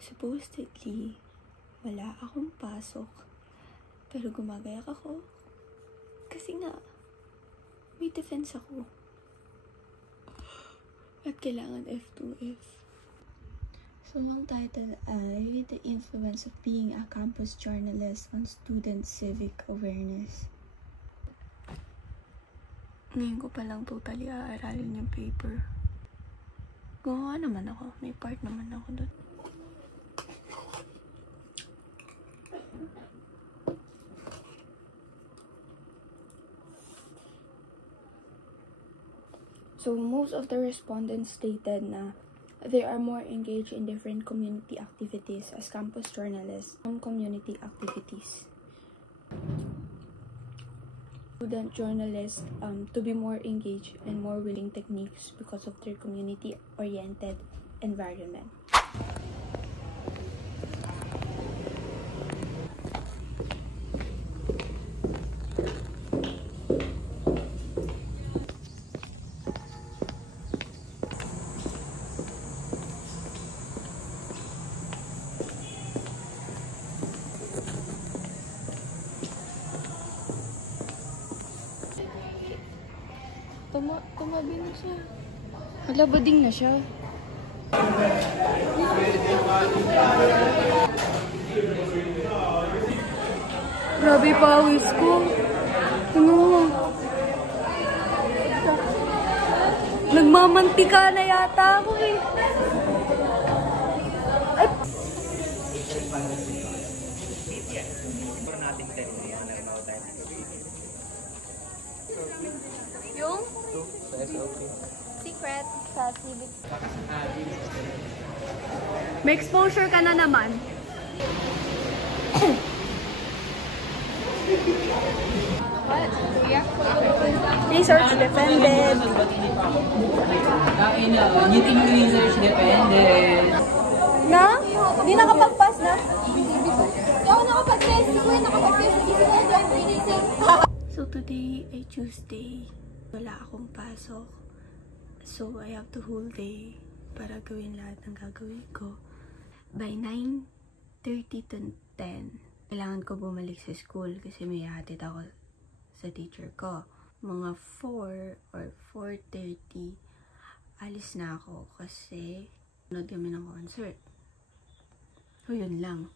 Supposedly, wala akong pasok. Pero gumagayak ako. Kasi nga, may defense ako. At kailangan F2F. So, ang title ay The Influence of Being a Campus Journalist on Student Civic Awareness. Ngayon ko palang totally aaralin yung paper. Gumawa naman ako. May part naman ako doon. So, most of the respondents stated na they are more engaged in different community activities as campus journalists from community activities. Student journalists to be more engaged and more willing techniques because of their community-oriented environment. Tumabi na siya. Hala, bading na siya. Grabe pawis ko. Ano? Nagmamantika na yata ako eh. Ay! Yung? Secret sa civic. May exposure ka na naman. Research defended. You think research defended? Na? Hindi nakapag-pass na? Ako nakapag-test. Hindi ko nakapag-test. So today ay Tuesday. Wala akong pasok. So I have the whole day para gawin lahat ng gagawin ko. By 9:30 to 10, kailangan ko bumalik sa school kasi may hatid ako sa teacher ko. Mga 4 or 4:30, alis na ako kasi nanood kami ng concert. So yun lang.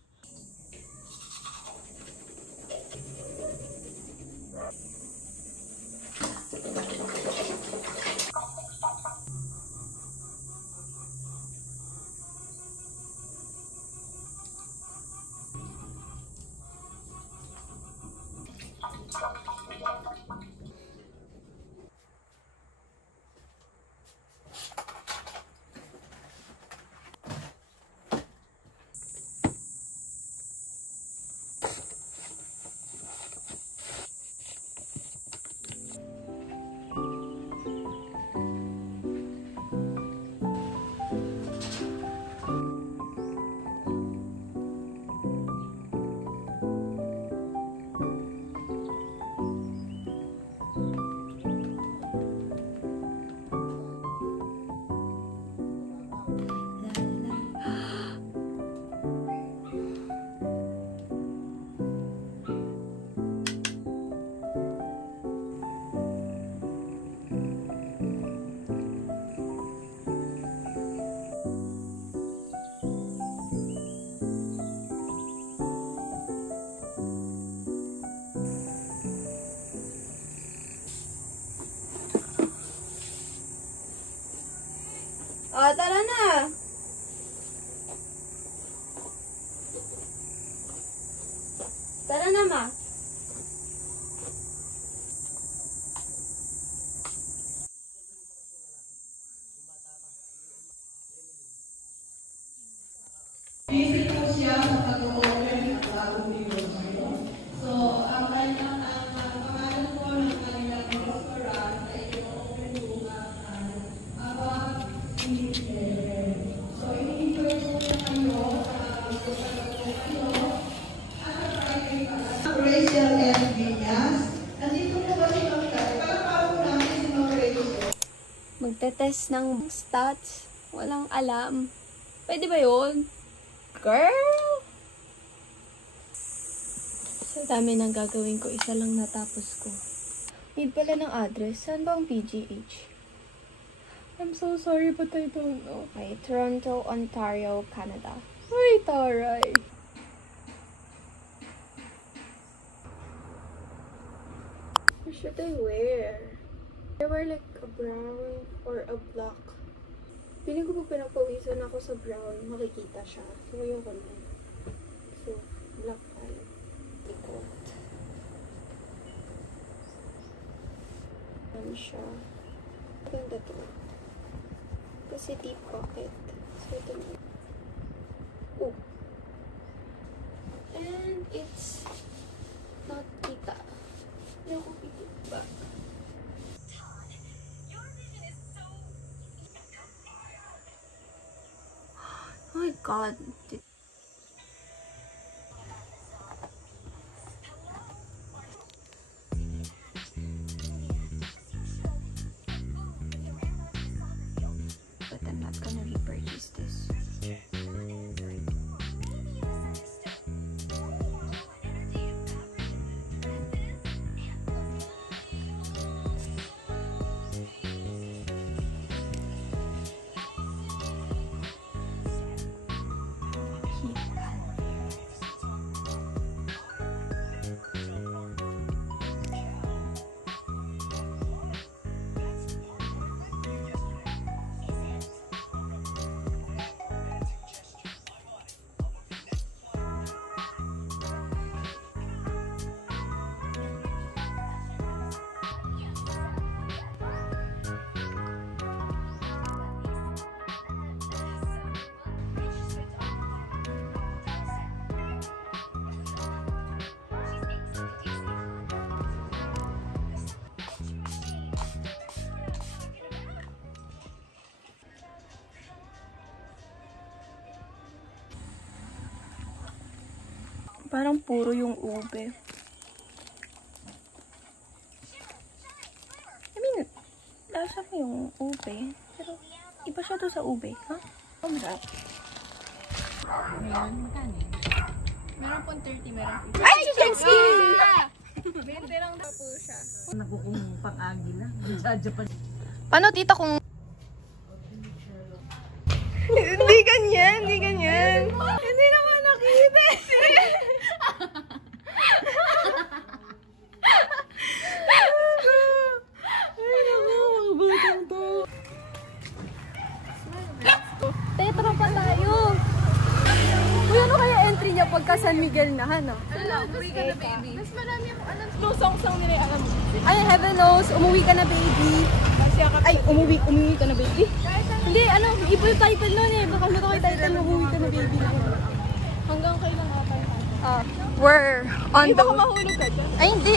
Oh, tara na. Tara na, ma. Busy po siya sa pag-open ng bagong negosyo. So, ang pangalan po ng kanilang restaurant ay i-open po ang Aba Level. So, ini-invite po na kayo kayo at Friday para Rachel and Vinyas. Nandito po ba si Ma'am Kat? Palapalo namin si Ma'am Rachel. Magte-test ng stats. Walang alam. Pwede ba yun? Girl! Sa dami ng gagawin ko, isa lang natapos ko. Need pala ng address. Saan ba ang PGH? I'm so sorry but I don't know. Okay, Toronto, Ontario, Canada. Ay, taray! What should I wear? I wear like a brown or a black. Piling ko pa pinagpawisan ako sa brown, makikita siya. So, yung ko na. So, black tayo. Ikot. Ano siya? Ganda to. Kasi deep pocket. So, ito na. Oh. And it's not kita. Hindi ako pitit ba? Oh my god. But I'm not gonna repurchase this. Parang puro yung ube. I mean, lasa ko yung ube. Pero, iba siya to sa ube. Ha? Ang sarap. Ngayon, magkano? Meron pong 30, meron pong 30. Ay! Chelsea! 20 lang na po siya. Nagkukung pang-agila. Jajapan. Paano tita kung... Hindi ganyan, hindi ganyan. Hindi naman nakita. Ay, naku, magbutang to. Tetra pa tayo. Uy, ano kaya entry niya pagka San Miguel na, ano? Umuwi ka na, baby. Mas marami akong alam. No song nila yung alam mo. Ay, heaven knows, umuwi ka na, baby. Ay, umuwi ka na, baby. Hindi, ano, iba yung title nun eh. Baka luto kayo title na umuwi ka na, baby. Hanggang kailan nga tayo? We're on the... Baka mahulog ka dyan. Ay, hindi.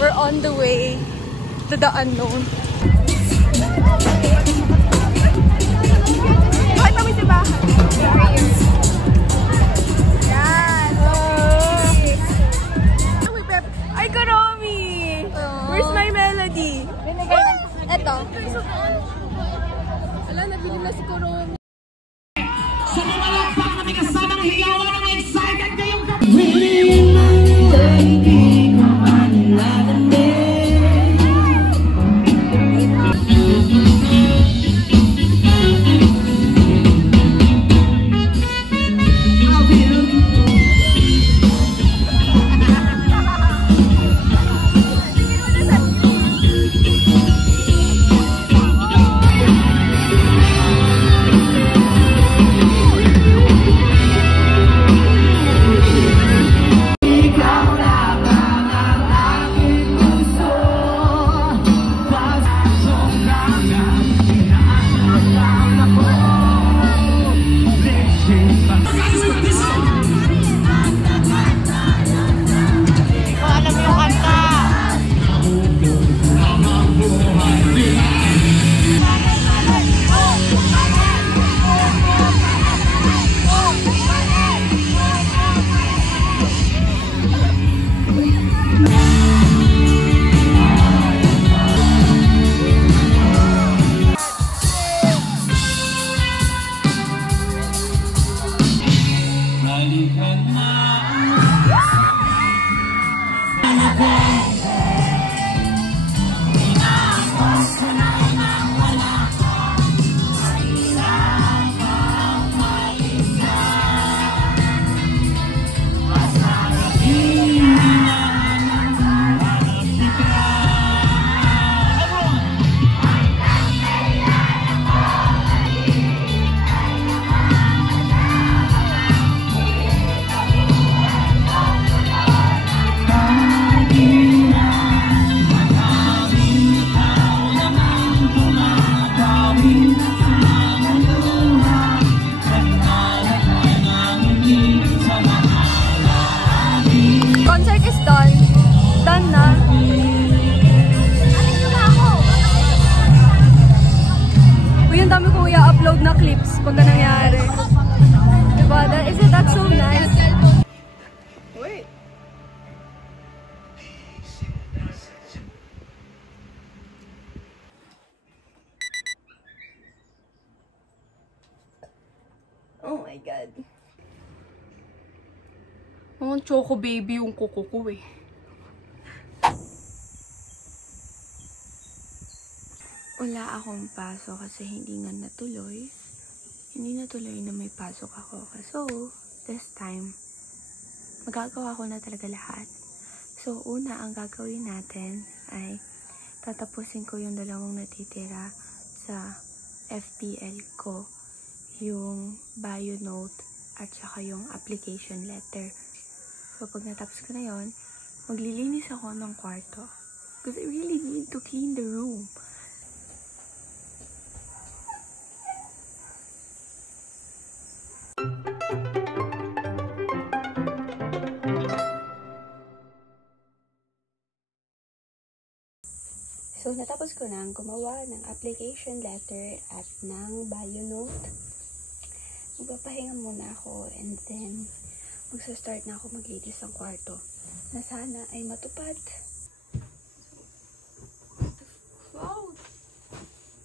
We're on the way to the unknown. Bakit kami si Bahan? Yan. Ay, Karomi! Where's my melody? Eto. Ala, nabili na si Kuromi. Sa mga lakpak na may kasamang hiyawan ang excited ngayong gabi. diba? Isn't that so nice? Wait. Oh my God. Ang choco baby yung kuko ko eh. Wala akong pasok kasi hindi nga natuloy. Hindi natuloy na may pasok ako. So, this time, magagawa ko na talaga lahat. So, una ang gagawin natin ay tatapusin ko yung dalawang natitira sa FPL ko. Yung bio note at saka yung application letter. So, pag natapos ko na yon, maglilinis ako ng kwarto. Because I really need to clean the room. So, natapos ko nang gumawa ng application letter at ng bio note. Magpapahinga muna ako and then magsa-start na ako maglinis ng kwarto na sana ay matupad. Wow!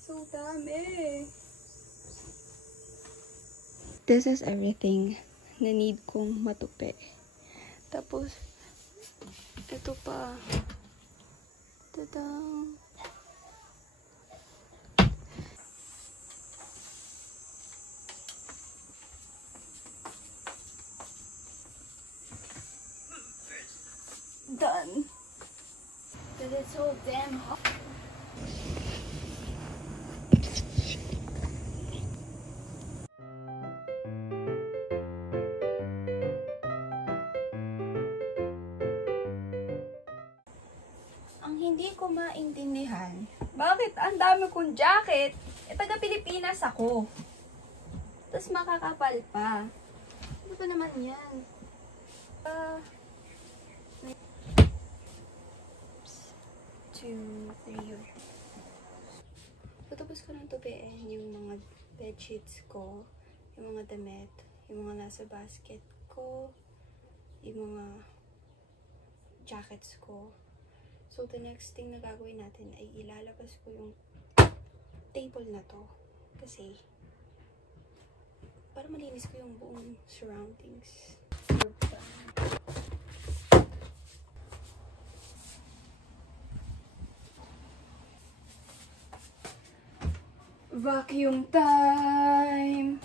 So dami! This is everything na need kong matupi. Tapos, ito pa. Tada! Done. Because it's so damn hot. Ang hindi ko maintindihan, bakit ang dami kong jacket? Taga Pilipinas ako. Tapos makakapal pa. Ano ba naman yan? Tapos ko nang tupiin yung mga bedsheets ko, yung mga damit, yung mga nasa basket ko, yung mga jackets ko. So, the next thing na gagawin natin ay ilalabas ko yung table na to. Kasi, para malinis ko yung buong surroundings. Vacuum time!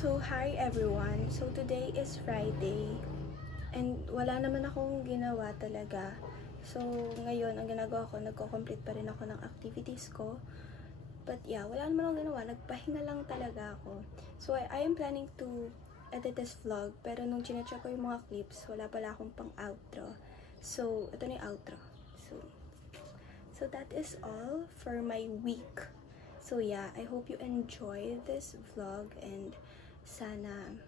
So, hi everyone. So, today is Friday. And wala naman akong ginawa talaga. So, ngayon, ang ginagawa ko, nagko-complete pa rin ako ng activities ko. But yeah, wala naman akong ginawa. Nagpahinga lang talaga ako. So, I am planning to edit this vlog. Pero nung chinecheck ko yung mga clips, wala pala akong pang outro. So, ito na yung outro. So that is all for my week. So yeah, I hope you enjoy this vlog and sana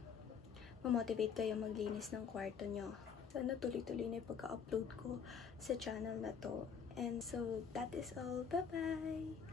ma-motivate kayo maglinis ng kwarto nyo. Sana tuloy-tuloy na yung pagka-upload ko sa channel na to. And so, that is all. Bye-bye!